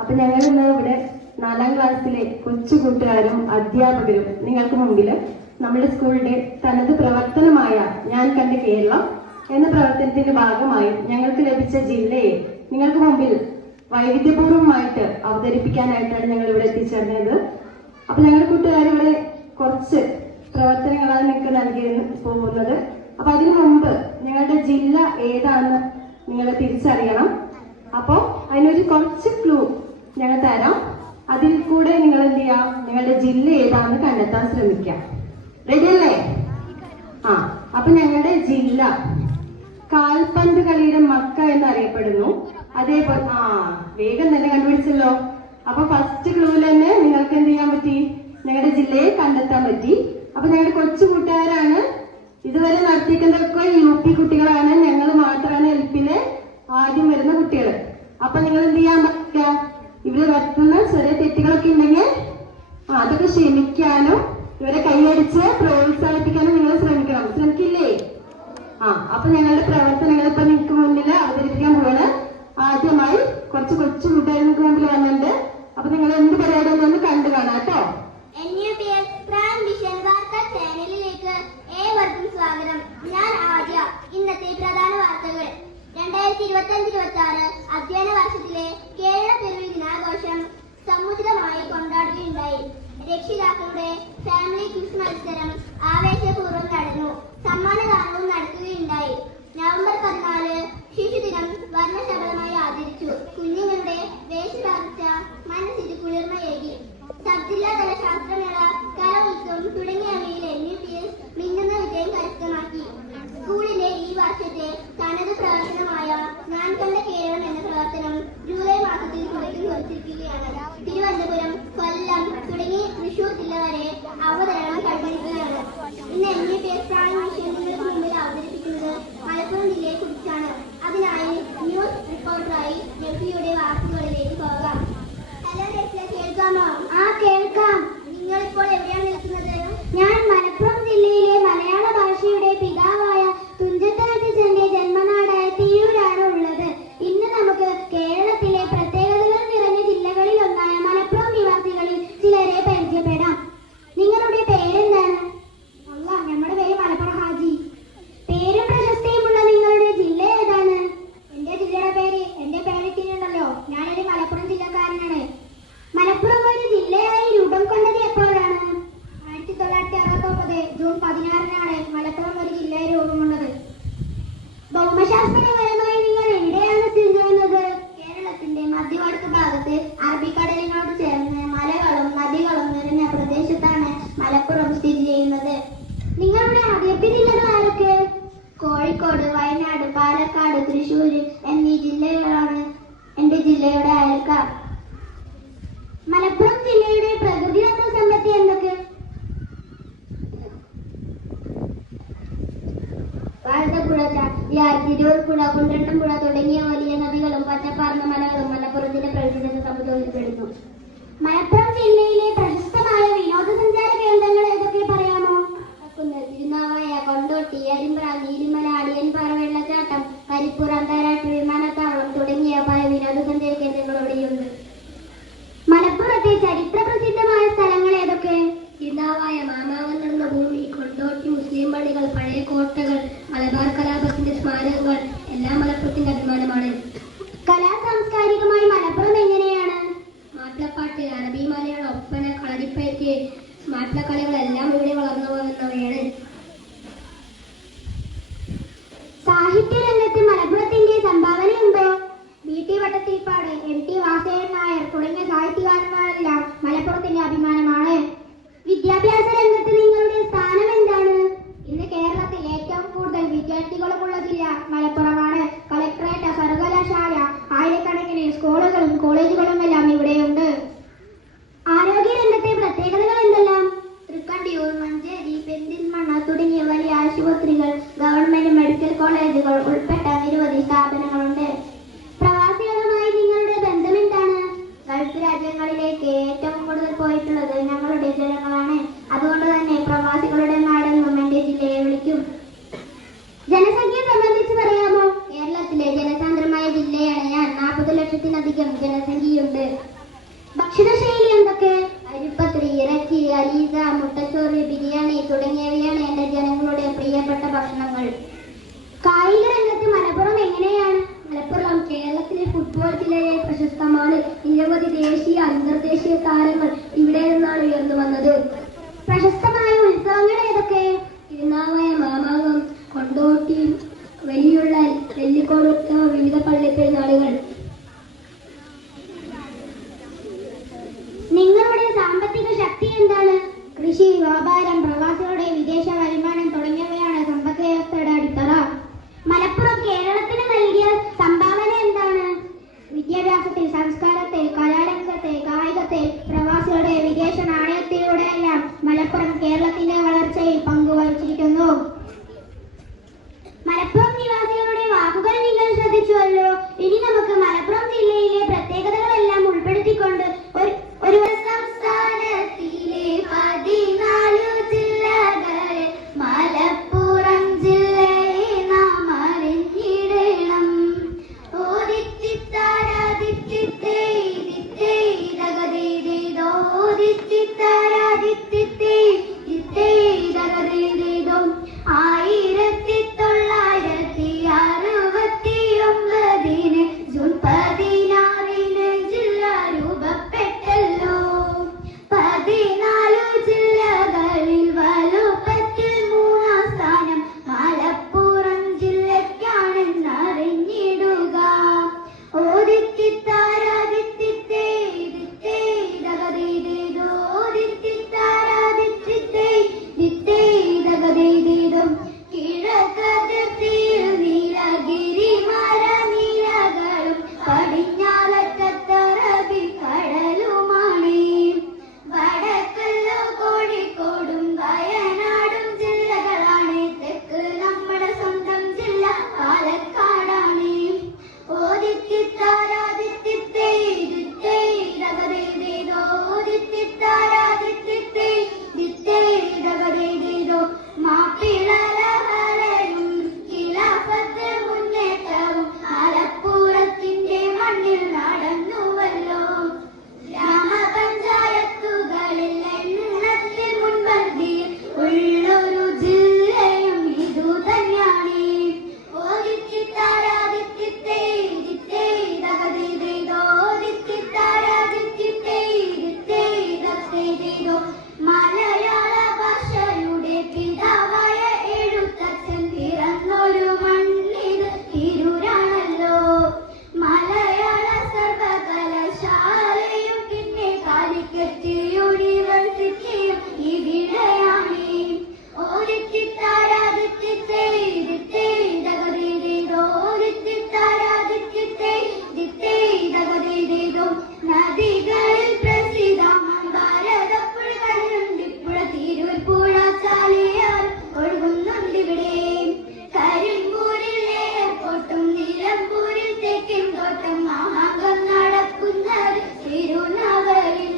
അപ്പൊ ഞങ്ങൾ ഇന്ന് ഇവിടെ 4ാം ക്ലാസ്സിലെ കൊച്ചു കൂട്ടുകാരും അധ്യാപകരും നിങ്ങൾക്ക് മുമ്പിൽ നമ്മുടെ സ്കൂളിന്റെ തനത് പ്രവർത്തനമായ ഞാൻ കണ്ട കേരളം എന്ന പ്രവർത്തനത്തിന്റെ ഭാഗമായി ഞങ്ങൾക്ക് ലഭിച്ച ജില്ലയെ നിങ്ങൾക്ക് മുമ്പിൽ വൈവിധ്യപൂർവ്വമായിട്ട് അവതരിപ്പിക്കാനായിട്ടാണ് ഞങ്ങൾ ഇവിടെ എത്തിച്ചേർന്നത്. അപ്പൊ ഞങ്ങളുടെ കൂട്ടുകാരിവിടെ കുറച്ച് പ്രവർത്തനങ്ങളാണ് നിങ്ങൾക്ക് നൽകി പോകുന്നത്. അപ്പൊ അതിനു മുമ്പ് ഞങ്ങളുടെ ജില്ല ഏതാണെന്ന് നിങ്ങൾ തിരിച്ചറിയണം. അപ്പോൾ അതിനൊരു കുറച്ച് ക്ലൂ ഞങ്ങൾ തരാം. അതിൽ കൂടെ നിങ്ങൾ എന്ത് ചെയ്യാം, നിങ്ങളുടെ ജില്ല ഏതാണെന്ന് കണ്ടെത്താൻ ശ്രമിക്കാം. റെഡിയല്ലേ? അപ്പൊ ഞങ്ങളുടെ ജില്ല കാൽപന്ത് കളിയുടെ മക്ക എന്നറിയപ്പെടുന്നു. അതേപോലെ വേഗം തന്നെ കണ്ടുപിടിച്ചല്ലോ. അപ്പൊ ഫസ്റ്റ് ക്ലൂവിൽ തന്നെ നിങ്ങൾക്ക് എന്ത് ചെയ്യാൻ പറ്റി, ഞങ്ങളുടെ ജില്ലയെ കണ്ടെത്താൻ പറ്റി. അപ്പൊ ഞങ്ങളുടെ കൊച്ചു കൂട്ടുകാരാണ്. ഇതുവരെ നടത്തിക്കുന്നതൊക്കെ UP കുട്ടികളാണ്. ഞങ്ങൾ മാത്രമാണ് LPയിലെ ആദ്യം വരുന്ന കുട്ടികൾ. അപ്പൊ നിങ്ങൾ എന്ത് ചെയ്യാൻ പറ്റുക, ഇവര് വരുത്തുന്ന ചെറിയ തെറ്റുകളൊക്കെ ഉണ്ടെങ്കിൽ അതൊക്കെ ക്ഷമിക്കാനും ഇവരെ കൈയടിച്ച് പ്രോത്സാഹിപ്പിക്കാനും നിങ്ങൾ ശ്രമിക്കണം. ശ്രമിക്കില്ലേ? അപ്പൊ ഞങ്ങളുടെ പ്രവർത്തനങ്ങൾ ഇപ്പൊ നിങ്ങൾക്ക് മുന്നിൽ അവതരിപ്പിക്കാൻ പോവാണ്. ആദ്യമായി കുറച്ച് കൊച്ചു കൂട്ടുകാർ നിങ്ങൾക്ക് മുമ്പിൽ വന്നിട്ടുണ്ട്. അപ്പൊ നിങ്ങൾ എന്ത് പരിപാടിയൊന്നും കണ്ടു കാണാം കേട്ടോ. ചാനലിലേക്ക് ഏവർക്കും സ്വാഗതം. ഞാൻ ആദ്യ. ഇന്നത്തെ പ്രധാന വാർത്തകൾ. 2025-26 അധ്യയന വർഷത്തിലെ കേരള പിറവി ദിനാഘോഷം സമുചിതമായി കൊണ്ടാടുകയുണ്ടായി. രക്ഷിതാക്കളുടെ ഫാമിലി ക്വിസ് മത്സരം ആവേശപൂർവ്വം നടന്നു. സമ്മാനദാനവും നടത്തുകയുണ്ടായി. നവംബർ 14 ശിശുദിനം വർണ്ണശബളമായി ആചരിച്ചു. കുഞ്ഞുങ്ങളുടെ വേഷധാർച്ച മനസ്സിന് കുളിർമയേകി. സബ് ജില്ലാതല ശാസ്ത്രമേള, കലോത്സവം തുടങ്ങിയവയിൽ NUPS മിന്നുന്ന വിജയം കരസ്ഥമാക്കി. സ്കൂളിലെ ഈ വർഷത്തെ തനത് പ്രവർത്തനമായ ഞാൻ കണ്ട കേരളം എന്ന പ്രവർത്തനം ജൂലൈ മാസത്തിൽ തുടക്കം കുറിച്ചിരിക്കുകയാണ്. തിരുവനന്തപുരം, കൊല്ലം തുടങ്ങി തൃശൂർ ജില്ല വരെ അവതരണം കൈവരിക്കുകയാണ്. ഇന്ന് NUPS പ്രായം വിഷയം നിങ്ങൾക്ക് മുമ്പിൽ അവതരിപ്പിക്കുന്നത് മലപ്പുറം ജില്ലയെ കുറിച്ചാണ്. അതിനായി ന്യൂസ് റിപ്പോർട്ടറായി രഫിയുടെ വാർത്തകളിലേക്ക് പോകാം. ഹലോ രഫിയ, കേൾക്കാമോ? കേൾക്കാം. നിങ്ങൾ ഇപ്പോൾ എവിടെയാണ് നിൽക്കുന്നത്? ഞാൻ മലപ്പുറം ജില്ലയിലെ മലയാള ഭാഷയുടെ പിതാവായ തുഞ്ചത്തച്ഛന്റെ ജന്മനാടായ തിരൂരാണ് ഉള്ളത്. ഇന്ന് നമുക്ക് കേരളത്തിലെ പ്രത്യേകതകൾ നിറഞ്ഞ ജില്ലകളിൽ ഒന്നായ മലപ്പുറം നിവാസികളിൽ ചിലരെ പരിചയപ്പെടാം. നിങ്ങളുടെ പേരെന്താണ്? നമ്മുടെ പേര് മലപ്പുറം ഹാജി. പേരും പ്രശസ്തിയുമുള്ള നിങ്ങളുടെ ജില്ല ഏതാണ്? എന്റെ ജില്ലയുടെ പേര് എന്റെ പേരിട്ടിട്ടുണ്ടല്ലോ. ഞാനൊരു മലപ്പുറം ജില്ലക്കാരനാണ്. മലപ്പുറം ഒരു ജില്ലയായി രൂപം കൊണ്ടത് എപ്പോഴാണ്? 1969 ജൂൺ 16-നാണ് മലപ്പുറം ഒരു ജില്ലയായി രൂപം കൊണ്ടത്. ഭൗമശാസ്ത്രപരമായി നിങ്ങൾ എവിടെയാണ് സ്ഥിതി ചെയ്യുന്നത്? കേരളത്തിന്റെ മധ്യവടക്ക് ഭാഗത്ത് അറബിക്കടലിനോട് ചേർന്ന് മലകളും നദികളും നിറഞ്ഞ പ്രദേശത്താണ് മലപ്പുറം സ്ഥിതി ചെയ്യുന്നത്. നിങ്ങളുടെ അതിർത്തി ജില്ലകൾ ആരൊക്കെ? കോഴിക്കോട്, വയനാട്, പാലക്കാട്, തൃശ്ശൂർ എന്നീ ജില്ലകളാണ് എന്റെ ജില്ലയുടെ അയൽക്കാർ. മലപ്പുറം ജില്ലയുടെ പ്രകൃതിദത്ത സമ്പത്ത് എന്തൊക്കെ? ഭാരതപ്പുഴ, ചാലിയാർ, തിരൂർപ്പുഴ, കുണ്ടൻപുഴ തുടങ്ങിയ വലിയ നദികളും പച്ചപ്പാർന്ന മലകളും മലപ്പുറത്തിന്റെ പ്രകൃതിദത്ത സമ്പത്തിൽ പെടുന്നു. മലപ്പുറം ജില്ലയിലെ പ്രശസ്തമായ വിനോദസഞ്ചാര കേന്ദ്രങ്ങൾ ഏതൊക്കെ പറയാമോ? തിരുനാവായ, കൊണ്ടോട്ടി, അരിമ്പ്ര, നീലിമല, അടിയൻപാറ വെള്ളച്ചാട്ടം, കരിപ്പൂർ അന്താരാഷ്ട്ര വിമാനത്താവളം തുടങ്ങിയ പല വിനോദസഞ്ചാര കേന്ദ്രങ്ങൾ ഇവിടെയുണ്ട്. മലപ്പുറത്തെ ചരിത്ര പ്രസിദ്ധമായ സ്ഥലങ്ങൾ ഏതൊക്കെ? തിരുനാവായ, മാമാവൻ നടന്ന ഭൂമി, കൊണ്ടോട്ടി മുസ്ലിം പള്ളികൾ, പഴയ കോട്ടകൾ, മലബാർ കലാപത്തിന്റെ സ്മാരകങ്ങൾ എല്ലാം മലപ്പുറത്തിന്റെ അഭിമാനമാണ്. കലാ സാംസ്കാരികമായി മലപ്പുറം എങ്ങനെയാണ്? മാപ്പിളപ്പാട്ട്, അറബി, മലയാളം, ഒപ്പന, കളരിപ്പയറ്റ്, മാപ്പിളക്കളികളെല്ലാം ഇവിടെ വളർന്നു പോകുന്നവയാണ്. സാഹിത്യരംഗത്ത് മലപ്പുറത്തിന്റെ സംഭാവനയുണ്ടോ? BT വട്ടത്തിൽപ്പാട്, MT വാസുദേവൻ നായർ തുടങ്ങിയ സാഹിത്യകാരന്മാരെല്ലാം മലപ്പുറത്തിന്റെ അഭിമാനമാണ്. വിദ്യാഭ്യാസ രംഗത്ത് നിങ്ങളുടെ സ്ഥാനം എന്താണ്? ഇന്ന് കേരളത്തിൽ ഏറ്റവും കൂടുതൽ വിദ്യാർത്ഥികളുമുള്ള ജില്ല മലപ്പുറമാണ്. കളക്ടറേറ്റ്, സർവകലാശാല, ആയിരക്കണക്കിന് സ്കൂളുകളും കോളേജുകളും എല്ലാം ഇവിടെയുണ്ട്. ആരോഗ്യ രംഗത്തെ പ്രത്യേകതകൾ എന്തെല്ലാം? തൃക്കണ്ടിയൂർ, മഞ്ചേരി, പെരിന്തൽമണ്ണ തുടങ്ങിയ വലിയ ആശുപത്രികൾ, ഗവൺമെന്റ് മെഡിക്കൽ കോളേജുകൾ ഉൾപ്പെട്ട നിരവധി സ്ഥാപനങ്ങളുണ്ട്. പ്രവാസികളുമായി നിങ്ങളുടെ ബന്ധം എന്താണ്? ഗൾഫ് രാജ്യങ്ങളിലേക്ക് ഏറ്റവും കൂടുതൽ പോയിട്ടുള്ളത് ഞങ്ങളുടെ ജനങ്ങളാണ്. അതുകൊണ്ട് തന്നെ പ്രവാസികളുടെ നാടെന്നും എന്റെ ജില്ലയെ വിളിക്കും. ജനസംഖ്യ സംബന്ധിച്ച് പറയാമോ? കേരളത്തിലെ ജനസാന്ദ്രമായ ജില്ലയാണ് ഞാൻ. 40 ലക്ഷത്തിലധികം ജനസംഖ്യയുണ്ട്. ഭക്ഷണശൈലി എന്തൊക്കെ? അരിപ്പത്തിരി, ഇറച്ചി, അലീസ, മുട്ടച്ചോറ്, ബിരിയാണി തുടങ്ങിയവയാണ് എന്റെ ജനങ്ങളുടെ പ്രിയപ്പെട്ട ഭക്ഷണങ്ങൾ. കായിക രംഗത്ത് മലപ്പുറം എങ്ങനെയാണ്? മലപ്പുറം കേരളത്തിലെ ഫുട്ബോൾ ജില്ലയെ പ്രശസ്തമാണ്. നിരവധി ദേശീയ അന്തർദേശീയ താരങ്ങൾ ഇവിടെ നിന്നാണ് ഉയർന്നു വന്നത്. പ്രശസ്തമായ ഉത്സവങ്ങൾ ഏതൊക്കെ? തിരുനാവായ, മാമാങ്കം, കൊണ്ടോട്ടി, വലിയുള്ള നെല്ലിക്കോട് ഉത്സവം, വിവിധ പള്ളിപ്പെരുന്നാളുകൾ. നിങ്ങളുടെ സാമ്പത്തിക ശക്തി എന്താണ്? കൃഷി, വ്യാപാരം, പ്രവാസികളുടെ വിദേശ വരുമാനം തുടങ്ങിയവയാണ് സമ്പദ് വ്യവസ്ഥയുടെ അടിത്തറ. മലപ്പുറം കേരളത്തിന് നൽകിയ സംഭാവന എന്താണ്? വിദ്യാഭ്യാസത്തിൽ, സംസ്കാരത്തിൽ, കലാരംഗത്തിൽ, കായികത്തിൽ, പ്രവാസികളുടെ വിദേശ നാണയത്തിലൂടെയെല്ലാം മലപ്പുറം കേരളത്തിന്റെ വളർച്ചയിൽ പങ്കുവഹിച്ചിരിക്കുന്നു. മലപ്പുറം നിവാസികളുടെ വാക്കുകൾ നിങ്ങൾ ശ്രദ്ധിച്ചുവല്ലോ. ഇനി നമുക്ക് മലപ്പുറം ജില്ലയിലെ പ്രത്യേകതകളെല്ലാം ഉൾപ്പെടുത്തിക്കൊണ്ട് ഒരു സംസ്ഥാനത്തിലെ 14 ജില്ലകളിൽ മലപ്പുറം ജില്ലയെ നാം അറിഞ്ഞിടണം. ജൂൺ 16 ജില്ല രൂപപ്പെട്ടല്ലോ. 14 ജില്ലകളിൽ വലുപ്പത്തിൽ 3-ാം സ്ഥാനം മലപ്പുറം ജില്ലയ്ക്കാണെന്നറിഞ്ഞിടുക. കിഴക്കതിർത്തിയിൽ നീലഗിരി മലനിരകളും പടിഞ്ഞാററ്റത്തറബി കടലുമാണ്. വടക്കല്ലോ കോഴിക്കോടും വയനാടും ജില്ലകളാണ്. തെക്ക് നമ്മുടെ സ്വന്തം ജില്ല പാലക്കാടാണ്. മലപ്പുറത്തിന്റെ മണ്ണിൽ നടന്നുവല്ലോ. ഗ്രാമപഞ്ചായത്തുകളിൽ എണ്ണത്തിൽ മുൻപന്തിയിൽ ഉള്ളൊരു ജില്ലയും ഇതു തന്നെയാണ്. മലയാള ഭാഷയുടെ പിതാവായ എഴുത്തച്ഛൻ പിറന്നൊരു മണ്ണിത് തിരൂരാണല്ലോ. മലയാള സർവകലാശാലയും പിന്നെ കാലിക്കറ്റ് യൂണിവേഴ്സിറ്റിയും ഇവിടെയാണ്. നദികളിൽ പ്രസിദ്ധമായ ഭാരതപ്പുഴകളുണ്ട്. പുഴ തിരൂർ പുഴ ചാലിയാർ ഒഴുകുന്നുണ്ടിവിടെ. കരിമ്പൂരിൽ എയർപോർട്ടും നിലമ്പൂരിൽ തെക്കിൻ തോട്ടം മാമാങ്കം നടക്കുന്നത് തിരുനഗരിൽ.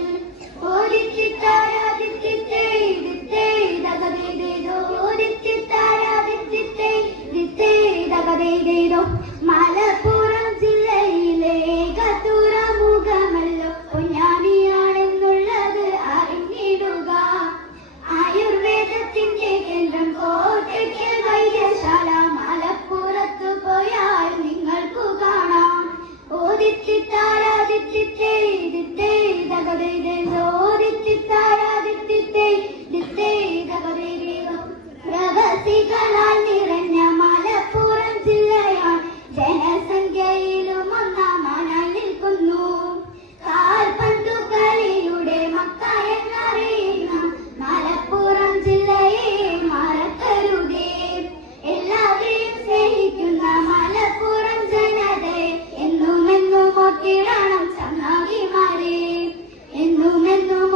മലപ്പുറം ജില്ലയിലെ തുറമുഖമല്ലോ പൊന്നാനിയാണെന്നുള്ളത് അറിഞ്ഞിടുക. ആയുർവേദത്തിന്റെ കേന്ദ്രം കോട്ടയ്ക്കൽ വൈദ്യശാല മലപ്പുറത്ത് പോയാൽ നിങ്ങൾക്കു കാണാം. പ്രവാസികളാൽ നിറഞ്ഞ മലപ്പുറം ജില്ലയാണ് ജനസംഖ്യയിലും ഒന്നാമനായി നിൽക്കുന്നു. കാൽപന്തു കളിയുടെ മക്ക എന്നറിയുന്ന മലപ്പുറം ജില്ലയെ മറക്കരുതേ. എല്ലാവരെയും സ്നേഹിക്കുന്ന മലപ്പുറം ജനതയെ എന്നുമെന്നും ഓർത്തിടണം ചങ്ങാതിമാരെ. എന്നുമെന്നും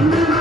Thank you.